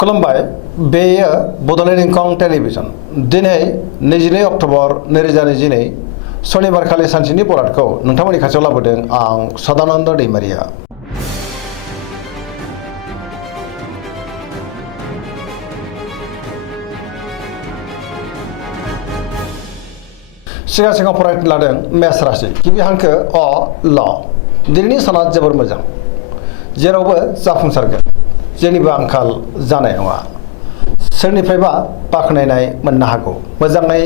खुलुमबाय बेयो बड'लेण्ड इंखं टेलिभिजन दिनै 22 अक्ट'बर 2022 शनिबारखालि सानसेनि बरादखौ नोंथांमोननि खाथियाव लाबोदों आं सदानन्द दैमारिया। सिगां फरायनो लादों मेष राशि गिबि हांखो अ ल दिनैनि साना जोबोर मोजां जेरावबो जाफुंसारगोन जेनिबो आंखाल जानाय नङा सोरनिफ्रायबा बाख्नायनाय मोननो हागौ मोजाङै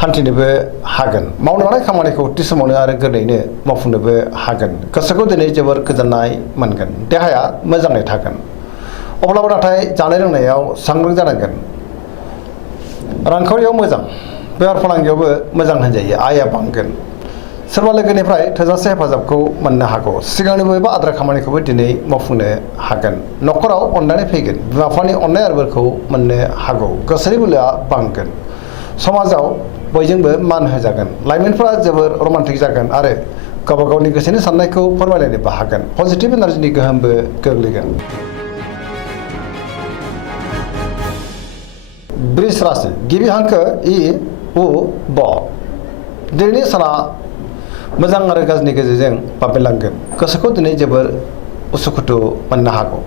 हान्थिनोबो हागोन मावनो लानाय खामानिखौ थि समावनो आरो गोरलैयैनो मावफुंनोबो हागोन गोसोखौ दिनै जोबोर गोजोननाय मोनगोन देहाया मोजाङै थागोन अब्लाबो नाथाय जानाय लोंनायाव सांग्रां जानांगोन रांखावरियाव मोजां बेफार फालांगियावबो मोजां होनजायो आयआ बांगोन सोरबा लोगोनिफ्राय थोजासे हेफाजाबखौ मोननो हागौ सिगांनि बबेबा आद्रा खामानिखौबो दिनै मावफुंनो हागोन न'खराव अननानै फैगोन बिमा बिफानि अननाय आरो बोरखौ मोननो हागौ गोसोनि बोलोआ बांगोन समाजाव बयजोंबो मान होजागोन लाइमोनफोरा जोबोर रमान्टिक जागोन आरो गावबा गावनि गोसोनि साननायखौ फोरमायलायनोबो हागोन पजिटिभ एनार्जिनि गोहोमबो गोग्लैगोन। वृष राशि गिबि हांखो इ उ ब दिनैनि साना मोजां आरो गाज्रिनि गेजेरजों बाबेनलांगोन गोसोखौ दिनै जोबोर उसुखुथु मोननो हागौ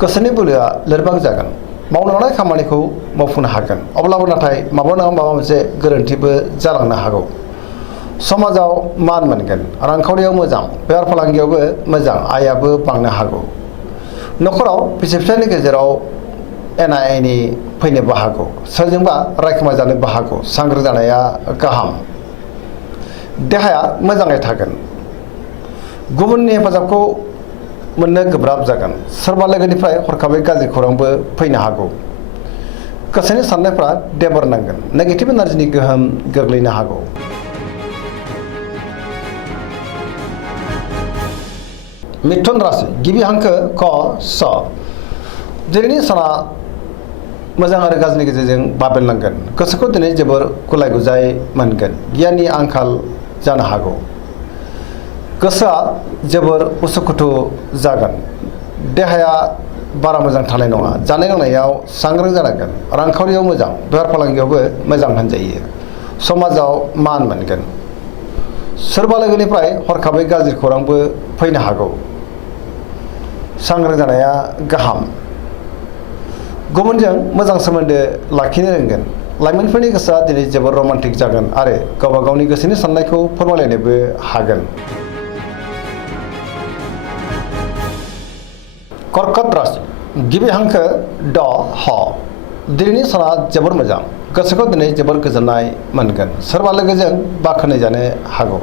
गोसोनि बोलोआ लोरबां जागोन मावनो लानाय खामानिखौ मावफुंनो हागोन अब्लाबो नाथाय माबा नङा माबा मोनसे गोरोन्थिबो जालांनो हागौ समाजाव मान मोनगोन रांखावरियाव मोजां बेफार फालांगियावबो मोजां आयआबो बांनो हागौ न'खराव बिसि फिसायनि गेजेराव एना एनि फैनोबो हागौ सोरजोंबा रायखोमा जानोबो हागौ सांग्रां जानाया गाहाम देहाया मोजाङै थागोन गुबुननि हेफाजाबखौ मोननो गोब्राब जागोन सोरबा लोगोनिफ्राय हरखाबै गाज्रि खौरांबो फैनो हागौ गोसोनि साननायफ्रा देबर नांगोन नेगेटिभ एनार्जिनि गोहोम गोग्लैनो हागौ। मिथुन राशि गिबि हांखो क स दिनैनि साना मोजां आरो गाज्रिनि गेजेरजों बाबेनलांगोन गोसोखौ दिनै जोबोर गुलाय गुजाय मोनगोन गियाननि आंखाल जानो हागौ गोसोआ जोबोर उसुखुथु जागोन देहाया बारा मोजां थानाय नङा जानाय लोंनायाव सांग्रां जानांगोन रांखावरियाव मोजां बेफार फालांगियावबो मोजां होनजायो समाजाव मान मोनगोन सोरबा लोगोनिफ्राय हरखाबै गाज्रि खौरांबो फैनो हागौ सांग्रां जानाया गाहाम गुबुनजों मोजां सोमोन्दो लाखिनो रोंगोन लाइमोनफोरनि गोसोआ दिनै जोबोर रमान्टिक जागोन आरो गावबा गावनि गोसोनि साननायखौ फोरमायलायनोबो हागोन। कर्कट राशि गिबि हांखो ड ह दिनैनि साना जोबोर मोजां गोसोखौ दिनै जोबोर गोजोननाय मोनगोन सोरबा लोगोजों बाख्नाय जानो हागौ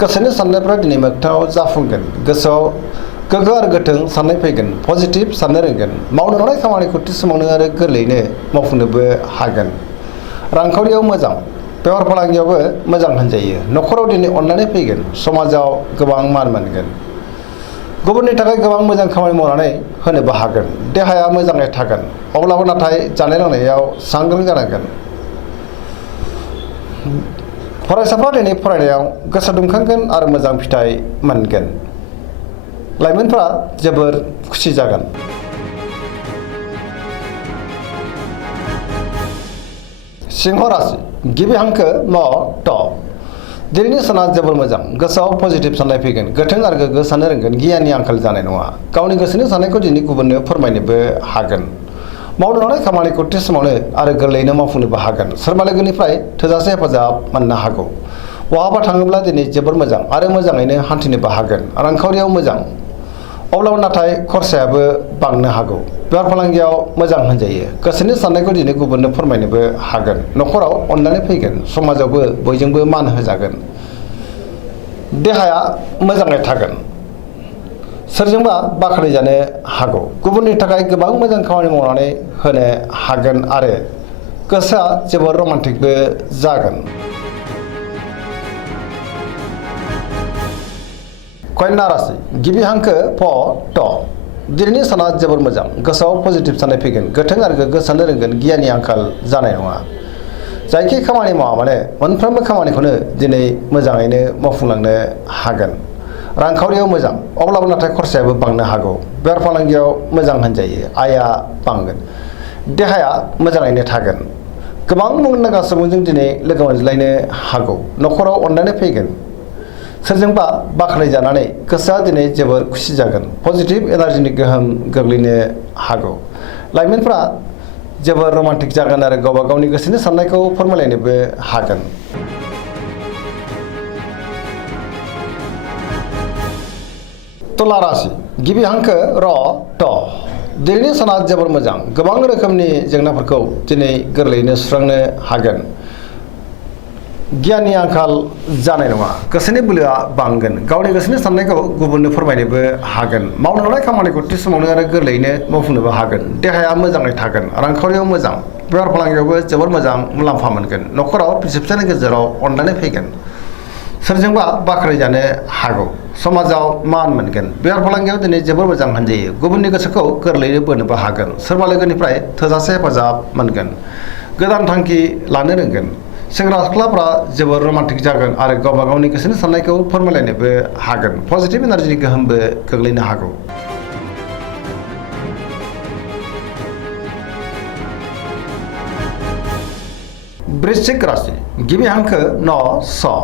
गोसोनि साननायफ्रा दिनै मोगथाङाव जाफुंगोन गोसोआव गोग्गो आरो गोथों साननाय फैगोन पजिटिभ साननो रोंगोन मावनो लानाय खामानिखौ थि समावनो आरो गोरलैयैनो मावफुंनोबो हागोन रांखावरियाव मोजां बेफार फालांगियावबो मोजां होनजायो न'खराव दिनै अननानै फैगोन समाजाव गोबां मान मोनगोन गुबुननि थाखाय गोबां मोजां खामानि मावनानै होनोबो हागोन देहाया मोजाङै थागोन अब्लाबो नाथाय जानाय लोंनायाव सांग्रां जानांगोन फरायसाफ्रा दिनै फरायनायाव गोसो दुंखांगोन आरो मोजां फिथाइ मोनगोन लाइमोनफ्रा जोबोर खुसि जागोन। सिंह राशि गिबि हांखो म ट दिनैनि साना जोबोर मोजां गोसोआव पजिटिभ साननाय फैगोन गोथों आरो गोग्गो साननो रोंगोन गियाननि आंखाल जानाय नङा गावनि गोसोनि साननायखौ दिनै गुबुननो फोरमायनोबो हागोन मावनो लानाय खामानिखौ थि समावनो आरो गोरलैयैनो मावफुंनोबो हागोन सोरबा लोगोनिफ्राय थोजासे हेफाजाब मोननो हागौ बहाबा थाङोब्ला दिनै जोबोर मोजां आरो मोजाङैनो हान्थिनोबो हागोन रांखावरियाव मोजां अब्लाबो नाथाय खरसायाबो बांनो हागौ बेफार फालांगियाव मोजां होनजायो गोसोनि साननायखौ दिनै गुबुननो फोरमायनोबो हागोन न'खराव अननानै फैगोन समाजावबो बयजोंबो मान होजागोन देहाया मोजाङै थागोन सोरजोंबा बाख्नाय जानो हागौ गुबुननि थाखाय गोबां मोजां खामानि मावनानै होनो हागोन आरो गोसोआ जोबोर रमान्टिकबो जागोन। कन्या राशि गिबि हांखो फ ट दिनैनि साना जोबोर मोजां गोसोआव पजिटिभ साननाय फैगोन गोथों आरो गोग्गो साननो रोंगोन गियाननि आंखाल जानाय नङा जायखि खामानि मावा माने मोनफ्रोमबो खामानिखौनो दिनै मोजाङैनो मावफुंलांनो हागोन रांखावरियाव मोजां अब्लाबो नाथाय खरसायाबो बांनो हागौ बेफार फालांगियाव मोजां होनजायो आयआ बांगोन देहाया मोजाङैनो थागोन गोबां मुंदांखा सुबुंजों दिनै लोगो मोनज्लायनो हागौ न'खराव अननानै फैगोन सोरजोंबा बाख्नायजानानै गोसोआ दिनै जोबोर खुसि जागोन पजिटिभ एनार्जिनि गोहोम गोग्लैनो हागौ लाइमोनफ्रा जोबोर रमान्टिक जागोन आरो गावबा गावनि गोसोनि साननायखौ फोरमायलायनोबो हागोन तुला राशि गिबि हांखो र ट दिनैनि साना जोबोर मोजां गोबां रोखोमनि जेंनाफोरखौ दिनै गोरलैयैनो सुस्रांनो हागोन गियाननि आंखाल जानाय नङा गोसोनि बोलोआ बांगोन गावनि गोसोनि साननायखौ गुबुननो फोरमायनोबो हागोन मावनो लानाय खामानिखौ थि समावनो आरो गोरलैयैनो मावफुंनोबो हागोन देहाया मोजाङै थागोन रांखावरियाव मोजां बेफार फालांगियावबो जोबोर मोजां मुलाम्फा मोनगोन न'खराव बिसि फिसायनि गेजेराव अननानै फैगोन सोरजोंबा बाख्नायजानो हागौ समाजाव मान मोनगोन बेफार फालांगियाव दिनै जोबोर मोजां होनजायो गुबुननि गोसोखौ गोरलैयैनो बोनोबो हागोन सोरबा लोगोनिफ्राय थोजासे हेफाजाब मोनगोन गोदान थांखि लानो रोंगोन सेंग्रा सिख्लाफ्रा जोबोर रमान्टिक जागोन आरो गावबा गावनि गोसोनि साननायखौ फोरमायलायनोबो हागोन पजिटिभ एनार्जिनि गोहोमबो गोग्लैनो हागौ वृश्चिक राशि गिबि हांखो न स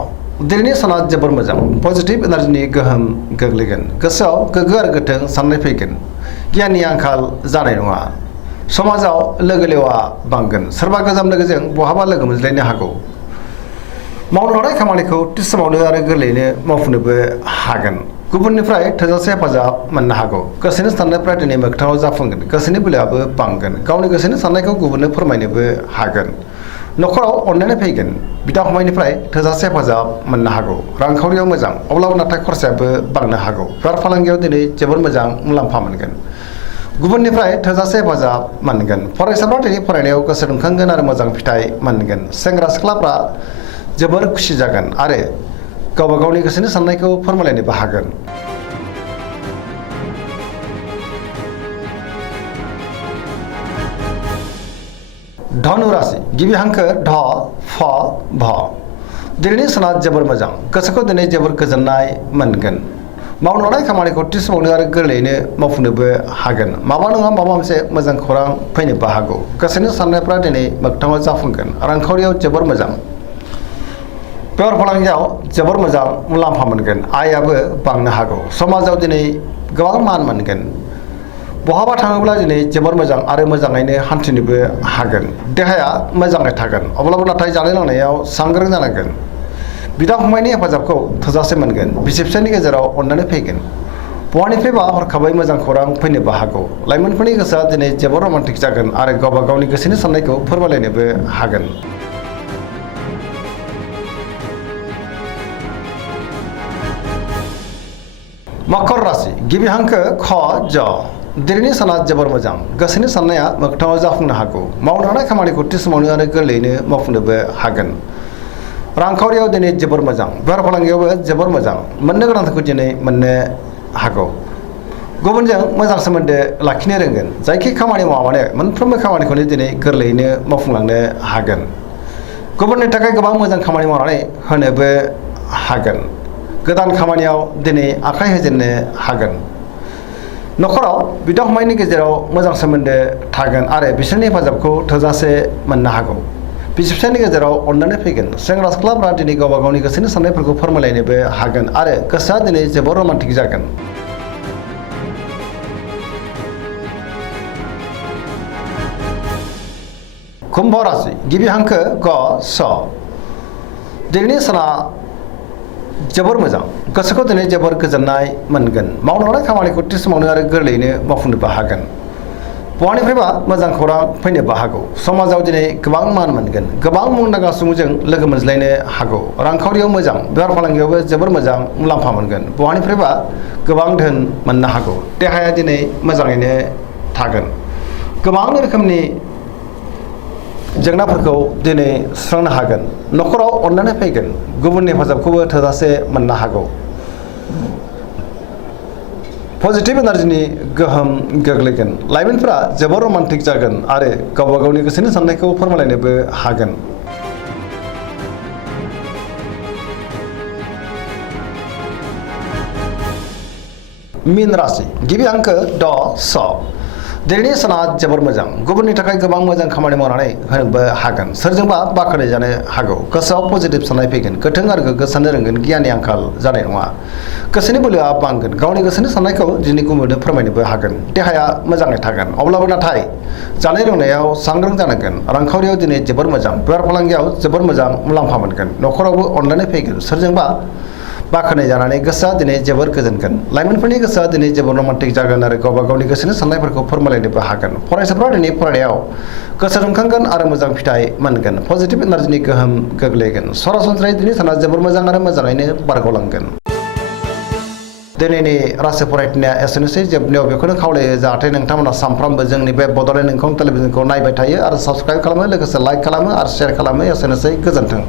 दिनैनि साना जोबोर मोजां पजिटिभ एनार्जिनि गोहोम गोग्लैगोन गोसोआव गोग्गो आरो गोथों साननाय फैगोन गियाननि आंखाल जानाय नङा समाजाव लोगो लेवा बांगोन सोरबा गोजाम लोगोजों बहाबा लोगो मोनज्लायनो हागौ मावनो लानाय खामानिखौ थि समावनो आरो गोरलैयैनो मावफुंनोबो हागोन गुबुननिफ्राय थोजासे हेफाजाब मोननो हागौ गोसोनि साननायफ्रा दिनै मोगथाङाव जाफुंगोन गोसोनि बोलोआबो बांगोन गावनि गोसोनि साननायखौ गुबुननो फोरमायनोबो हागोन न'खराव अननानै फैगोन बिदा फंबायनिफ्राय थोजासे हेफाजाब मोननो हागौ रांखावरियाव मोजां अब्लाबो नाथाय खरसायाबो बांनो हागौ बेफार फालांगियाव दिनै जोबोर मोजां मुलाम्फा मोनगोन गुबुननिफ्राय थोजासे हेफाजाब मोनगोन फरायसाफ्रा दिनै फरायनायाव गोसो दुंखांगोन आरो मोजां फिथाइ मोनगोन सेंग्रा सिख्लाफ्रा जोबोर खुसि जागोन आरो गावबा गावनि गोसोनि साननायखौ फोरमायलायनोबो हागोन धनु राशि गिबि हांखो ढ फ भ दिनैनि साना जोबोर मोजां गोसोखौ दिनै जोबोर गोजोननाय मोनगोन मावनो लानाय खामानिखौ थि समावनो आरो गोरलैयैनो मावफुंनोबो हागोन माबा नङा माबा मोनसे मोजां खौरां फैनोबो हागौ गोसोनि साननायफ्रा दिनै मोगथाङाव जाफुंगोन रांखावरियाव जोबोर मोजां बेफार फालांगियाव जोबोर मोजां मुलाम्फा मोनगोन आयआबो बांनो हागौ समाजाव दिनै गोबां मान मोनगोन बहाबा थाङोब्ला दिनै जोबोर मोजां आरो मोजाङैनो हान्थिनोबो हागोन देहाया मोजाङै थागोन अब्लाबो नाथाय जानाय लोंनायाव सांग्रां जानांगोन बिदा फंबायनि हेफाजाबखौ थोजासे मोनगोन बिसि फिसायनि गेजेराव अननानै फैगोन बहानिफ्रायबा हरखाबै मोजां खौरां फैनोबो हागौ लाइमोनफोरनि गोसोआ दिनै जोबोर रमान्टिक जागोन आरो गावबा गावनि गोसोनि साननायखौ फोरमायलायनोबो हागोन मकर राशि गिबि हांखो ख ज दिनैनि साना जोबोर मोजां गोसोनि साननाया मोगथाङाव जाफुंनो हागौ मावनो लानाय खामानिखौ थि समावनो आरो गोरलैयैनो मावफुंनोबो हागोन रांखावरियाव दिनै जोबोर मोजां बेफार फालांगियावबो जोबोर मोजां मोननो गोनांखौ दिनै मोननो हागौ गुबुनजों मोजां सोमोन्दो लाखिनो रोंगोन जायखि खामानि मावा मानो मोनफ्रोमबो खामानिखौनो दिनै गोरलैयैनो मावफुंलांनो हागोन गुबुननि थाखाय गोबां मोजां खामानि मावनानै होनोबो हागोन गोदान खामानियाव दिनै आखाइ होजेननो हागोन न'खराव बिदा फंबायनि गेजेराव मोजां सोमोन्दो थागोन आरो बिसोरनि हेफाजाबखौ थोजासे मोननो हागौ बिसि फिसायनि गेजेराव अननानै फैगोन सेंग्रा सिख्लाफ्रा दिनै गावबा गावनि गोसोनि साननायफोरखौ फोरमायलायनोबो हागोन आरो गोसोआ दिनै जोबोर रमान्टिक जागोन कुम्भ राशि गिबि हांखो ग स दिनैनि साना जोबोर मोजां गोसोखौ दिनै जोबोर गोजोननाय मोनगोन मावनो लानाय खामानिखौ थि समावनो आरो गोरलैयैनो मावफुंनोबो हागोन बहानिफ्रायबा मोजां खौरां फैनोबो हागौ समाजाव दिनै गोबां मान मोनगोन गोबां मुंदांखा सुबुंजों लोगो मोनज्लायनो हागौ रांखावरियाव मोजां बेफार फालांगियावबो जोबोर मोजां मुलाम्फा मोनगोन बहानिफ्रायबा गोबां धोन मोननो हागौ देहाया दिनै मोजाङैनो थागोन गोबां रोखोमनि जेंनाफोरखौ दिनै सुस्रांनो हागोन न'खराव अननानै फैगोन गुबुननि हेफाजाबखौबो थोजासे मोननो हागौ पजिटिभ एनार्जिनि गोहोम गोग्लैगोन लाइमोनफोरा जोबोर रमान्टिक जागोन आरो गावबा गावनि गोसोनि साननायखौ फोरमायलायनोबो हागोन मीन राशि गिबि हांखो ड स दिनैनि साना जोबोर मोजां गुबुननि थाखाय गोबां मोजां खामानि मावनानै होनोबो हागोन सोरजोंबा बाख्नाय जानो हागौ गोसोआव पजिटिभ साननाय फैगोन गोथों आरो गोग्गो साननो रोंगोन गियाननि आंखाल जानाय नङा गोसोनि बोलोआ बांगोन गावनि गोसोनि साननायखौ दिनै गुबुननो फोरमायनोबो हागोन देहाया मोजाङै थागोन अब्लाबो नाथाय जानाय लोंनायाव सांग्रां जानांगोन रांखावरियाव दिनै जोबोर मोजां बेफार फालांगियाव जोबोर मोजां मुलाम्फा मोनगोन न'खरावबो अनलायनाय फैगोन सोरजोंबा बाख्नाय जानानै गोसोआ दिनै जोबोर गोजोनगोन लाइमोनफोरनि गोसोआ दिनै जोबोर रमान्टिक जागोन आरो गावबा गावनि गोसोनि साननायफोरखौ फोरमायलायनोबो हागोन फरायसाफ्रा दिनै फरायनायाव गोसो दुंखांगोन आरो मोजां फिथाइ मोनगोन पजिटिभ एनार्जिनि गोहोम गोग्लैगोन सरासनस्रायै दिनै साना जोबोर मोजां आरो मोजाङैनो बारग'लांगोन दिनैनि राशि फरायथिनाया एसेनोसै जोबनायाव बेखौनो खावलायो जाहाथे नोंथांमोना सानफ्रामबो जोंनि बे बड'लेण्ड इंखं टेलिभिजनखौ नायबाय थायो आरो साबस्क्राइब खालामो लोगोसे लाइक खालामो आरो शेयार खालामो एसेनोसै गोजोन्थों।